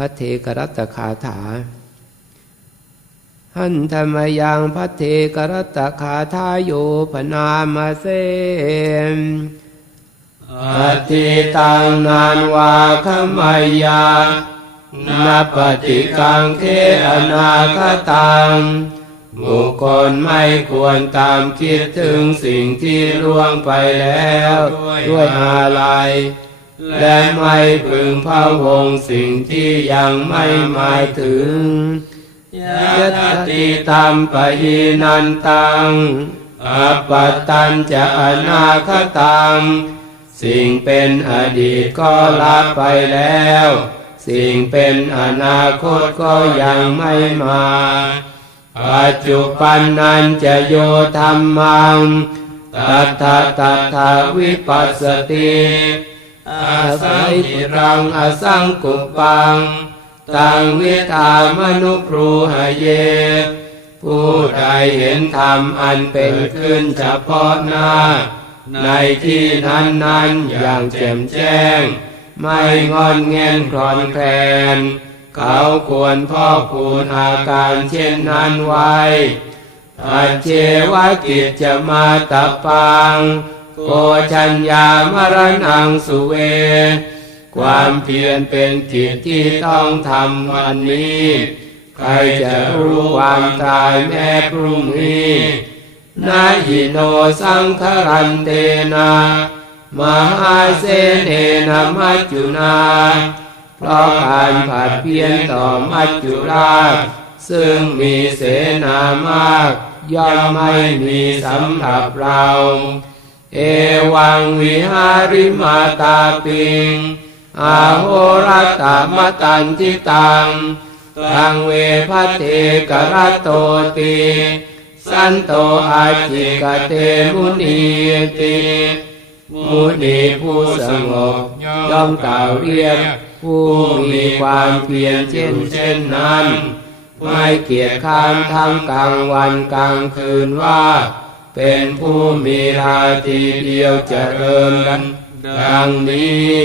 พัทเทกรัตคาถา หันธรรมยังพัทเทกรัตคาทาโยพนามาเสมอติตังนานวาขมายานาปฏิกังเทอนาคตังบุคคลไม่ควรตามคิดถึงสิ่งที่ล่วงไปแล้ว ด้วยอะไร และไม่พึงพะวงสิ่งที่ยังไม่หมายถึงยตติตัมปะหินันตังอปปตัญจะอนาคตัง สิ่งเป็นอดีตก็ละไปแล้ว สิ่งเป็นอนาคตก็ยังไม่มาปัจจุบันนันจะโยธรรมังตัทธตัทธวิปัสสติ อาศัยติรังอสังกุปปัง ตังวิธามนุครูหเย ผู้ใดเห็นธรรมอันเป็นขึ้นเฉพาะหน้า ในที่นั้นนั้นอย่างแจ่มแจ้ง ไม่งอนแงนคลอนแคลนเขาควรพ่อคูณอาการเช่นนั้นไว้ปัจเจวกิจจะมาตะปัง โกชัญญามรณังสุเว ความเพียรเป็นกิจที่ต้องทำวันนี้ ใครจะรู้ความตายแม้พรุ่งนี้นาหิโนสังครันเตนะมหาเสเนนะมัจจุนาเพราะการผัดเพียรต่อมัจจุราช ซึ่งมีเสนามาก ย่อมไม่มีสำหรับเรา เอวังวิหาริมาตาปิงอาโหรัตตมตันทิตังตังเวพัเทกรัตโตติสันโตอาจิกเตมุนีติมุนีผู้สงบย่อมกล่าวเรียกผู้มีความเพียรเช่นเช่นนั้น ไม่เกียจข้ามทั้งกลางวันกลางคืนว่า เป็นผู้มีราตรีเดียวเจริญดังนี้